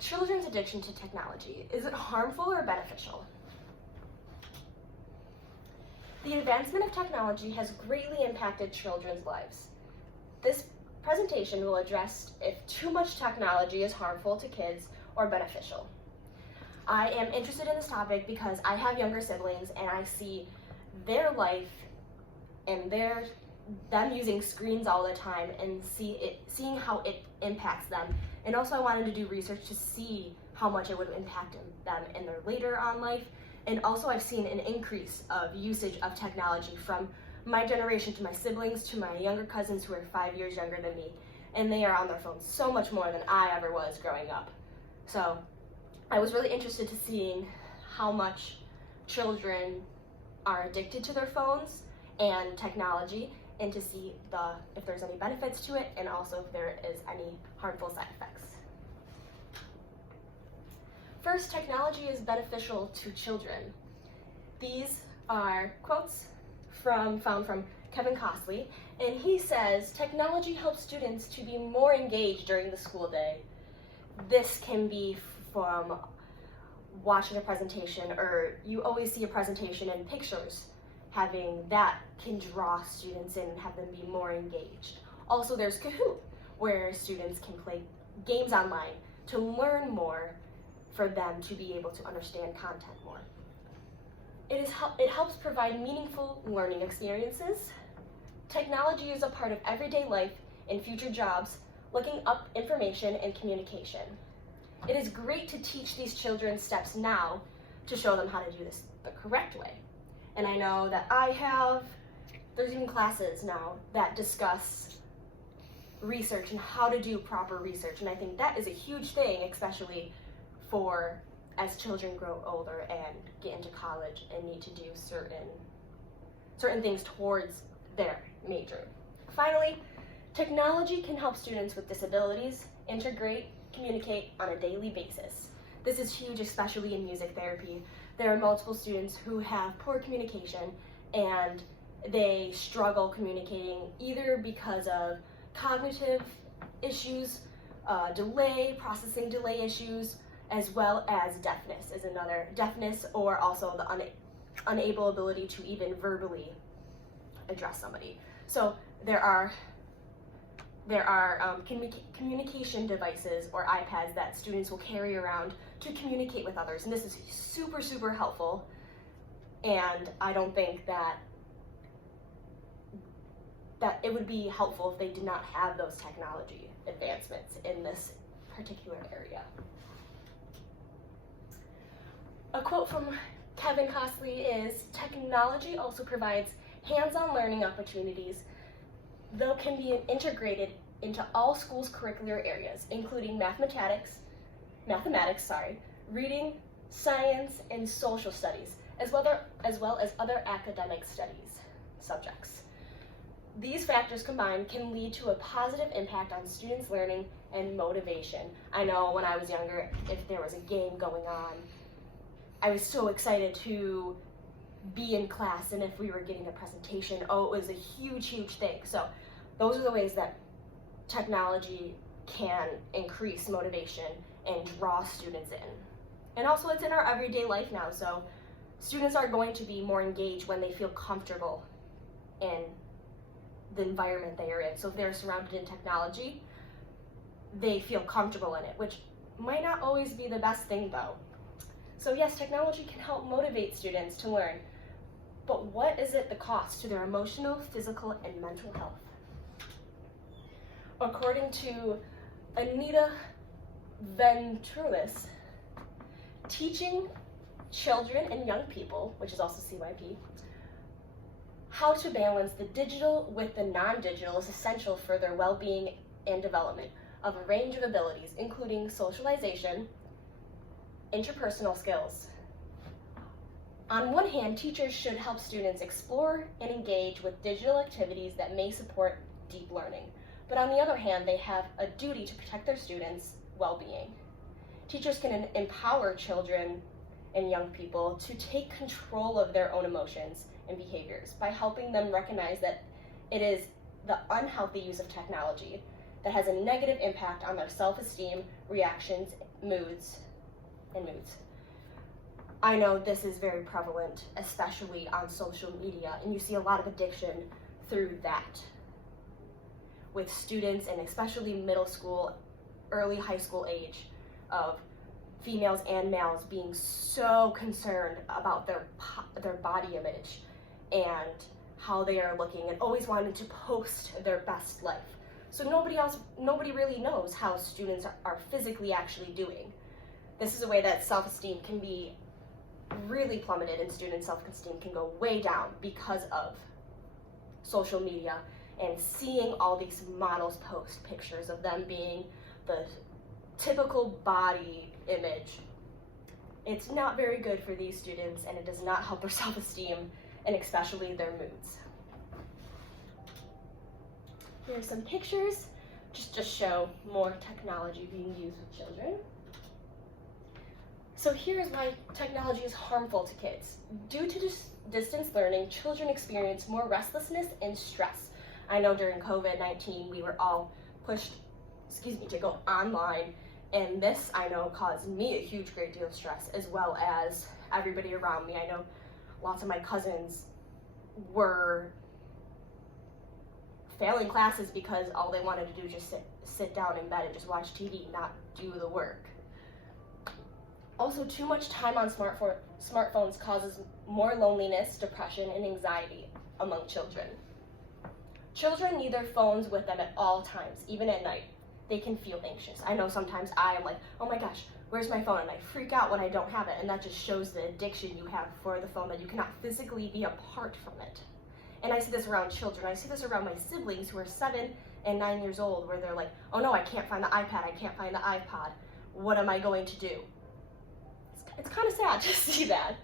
Children's addiction to technology, is it harmful or beneficial? The advancement of technology has greatly impacted children's lives. This presentation will address if too much technology is harmful to kids or beneficial. I am interested in this topic because I have younger siblings and I see their life and them using screens all the time and seeing how it impacts them. And also I wanted to do research to see how much it would impact them in their later on life. And also I've seen an increase of usage of technology from my generation to my siblings to my younger cousins who are 5 years younger than me. And they are on their phones so much more than I ever was growing up. So I was really interested to seeing how much children are addicted to their phones and technology, and to see if there's any benefits to it, and also if there is any harmful side effects. First, technology is beneficial to children. These are quotes found from Kevin Costley, and he says, technology helps students to be more engaged during the school day. This can be from watching a presentation, or you always see a presentation in pictures. Having that can draw students in and have them be more engaged. Also, there's Kahoot, where students can play games online to learn more, for them to be able to understand content more. It helps provide meaningful learning experiences. Technology is a part of everyday life and future jobs, looking up information and communication. It is great to teach these children steps now to show them how to do this the correct way. And I know that there's even classes now that discuss research and how to do proper research. And I think that is a huge thing, especially for as children grow older and get into college and need to do certain things towards their major. Finally, technology can help students with disabilities integrate, communicate on a daily basis. This is huge, especially in music therapy. There are multiple students who have poor communication and they struggle communicating either because of cognitive issues, processing delay issues, as well as deafness, or also the unable ability to even verbally address somebody. So there are communication devices or iPads that students will carry around to communicate with others, and this is super, super helpful. And I don't think that it would be helpful if they did not have those technology advancements in this particular area. A quote from Kevin Costley is, technology also provides hands-on learning opportunities, though can be integrated into all schools' curricular areas, including mathematics, reading, science, and social studies, as well as other academic studies subjects. These factors combined can lead to a positive impact on students' learning and motivation. I know when I was younger, if there was a game going on, I was so excited to be in class, and if we were getting a presentation, it was a huge, huge thing. So those are the ways that technology can increase motivation and draw students in. And also it's in our everyday life now, so students are going to be more engaged when they feel comfortable in the environment they are in. So if they're surrounded in technology, they feel comfortable in it, which might not always be the best thing though. So yes, technology can help motivate students to learn, but what is the cost to their emotional, physical, and mental health? According to Anita Venturis, teaching children and young people, which is also CYP, how to balance the digital with the non-digital is essential for their well-being and development of a range of abilities, including socialization, interpersonal skills. On one hand, teachers should help students explore and engage with digital activities that may support deep learning. But on the other hand, they have a duty to protect their students' well-being. Teachers can empower children and young people to take control of their own emotions and behaviors by helping them recognize that it is the unhealthy use of technology that has a negative impact on their self-esteem, reactions, moods. I know this is very prevalent, especially on social media, and you see a lot of addiction through that with students, and especially middle school, early high school age, of females and males being so concerned about their body image and how they are looking, and always wanting to post their best life. So nobody really knows how students are physically actually doing. This is a way that self-esteem can be really plummeted, and student self-esteem can go way down because of social media and seeing all these models post pictures of them being the typical body image. It's not very good for these students, and it does not help their self-esteem, and especially their moods. Here are some pictures just to show more technology being used with children. So here's why technology is harmful to kids. Due to distance learning, children experience more restlessness and stress. I know during COVID-19, we were all pushed, to go online, and this, I know, caused me a huge great deal of stress, as well as everybody around me. I know lots of my cousins were failing classes because all they wanted to do was just sit down in bed and just watch TV, not do the work. Also, too much time on smartphones causes more loneliness, depression, and anxiety among children. Children need their phones with them at all times, even at night. They can feel anxious. I know sometimes I am like, oh my gosh, where's my phone? And I freak out when I don't have it, and that just shows the addiction you have for the phone, that you cannot physically be apart from it. And I see this around children. I see this around my siblings who are 7 and 9 years old, where they're like, oh no, I can't find the iPad, I can't find the iPod. What am I going to do? It's kind of sad to see that.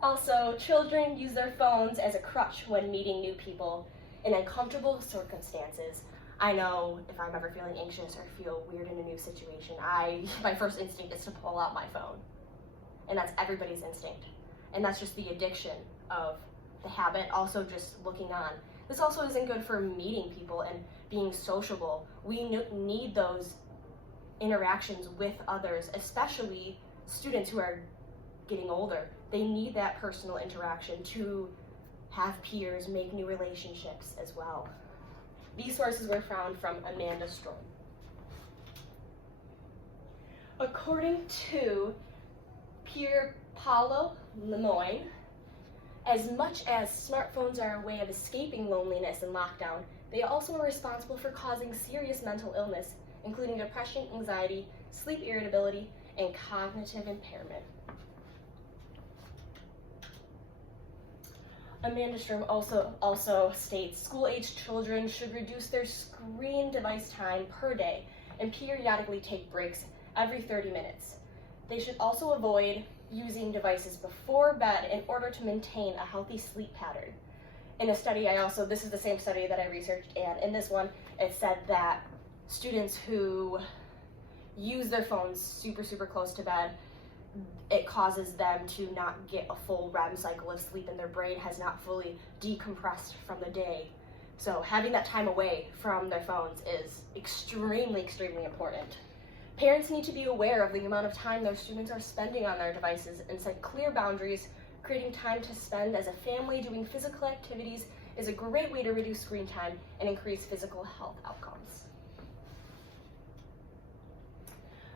Also, children use their phones as a crutch when meeting new people in uncomfortable circumstances. I know if I'm ever feeling anxious or feel weird in a new situation, my first instinct is to pull out my phone. And that's everybody's instinct. And that's just the addiction of the habit, also just looking on. This also isn't good for meeting people and being sociable. We need those interactions with others, especially students who are getting older. They need that personal interaction to have peers, make new relationships as well. These sources were found from Amanda Storm. According to Pierre Paulo Lemoyne, as much as smartphones are a way of escaping loneliness and lockdown, they also are responsible for causing serious mental illness, including depression, anxiety, sleep irritability, and cognitive impairment. Amanda Strom also states school-aged children should reduce their screen device time per day and periodically take breaks every 30 minutes. They should also avoid using devices before bed in order to maintain a healthy sleep pattern. In a study, this is the same study that I researched, and in this one, it said that students who use their phones super close to bed, it causes them to not get a full REM cycle of sleep, and their brain has not fully decompressed from the day. So having that time away from their phones is extremely important. Parents need to be aware of the amount of time their students are spending on their devices and set clear boundaries. Creating time to spend as a family doing physical activities is a great way to reduce screen time and increase physical health outcomes.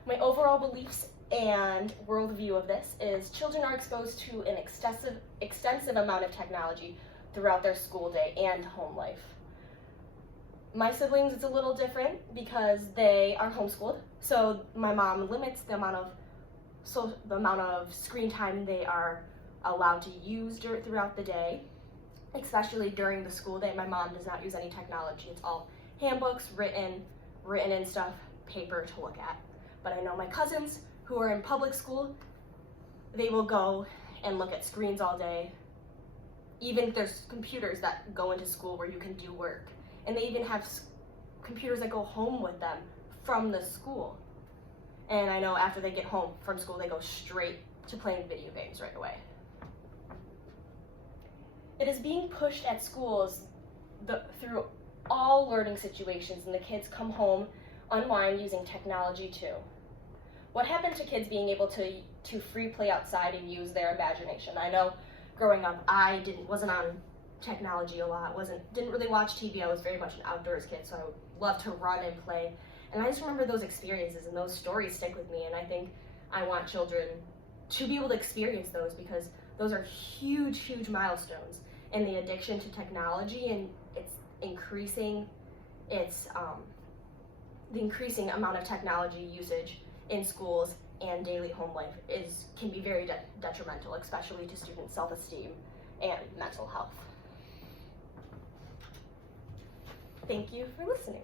My overall beliefs and worldview of this is children are exposed to an extensive amount of technology throughout their school day and home life. My siblings, it's a little different because they are homeschooled, so my mom limits the amount of screen time they are allowed to use throughout the day, especially during the school day. My mom does not use any technology. It's all handbooks, written in stuff, paper to look at. But I know my cousins who are in public school, they will go and look at screens all day. Even there's computers that go into school where you can do work. And they even have computers that go home with them from the school. And I know after they get home from school, they go straight to playing video games right away. It is being pushed at schools through all learning situations, and the kids come home unwind using technology too. What happened to kids being able to free play outside and use their imagination? I know growing up, I wasn't on technology a lot, didn't really watch TV. I was very much an outdoors kid, so I would love to run and play. And I just remember those experiences, and those stories stick with me, and I think I want children to be able to experience those, because those are huge, huge milestones in the addiction to technology, and it's increasing. The increasing amount of technology usage in schools and daily home life can be very detrimental, especially to students' self-esteem and mental health. Thank you for listening.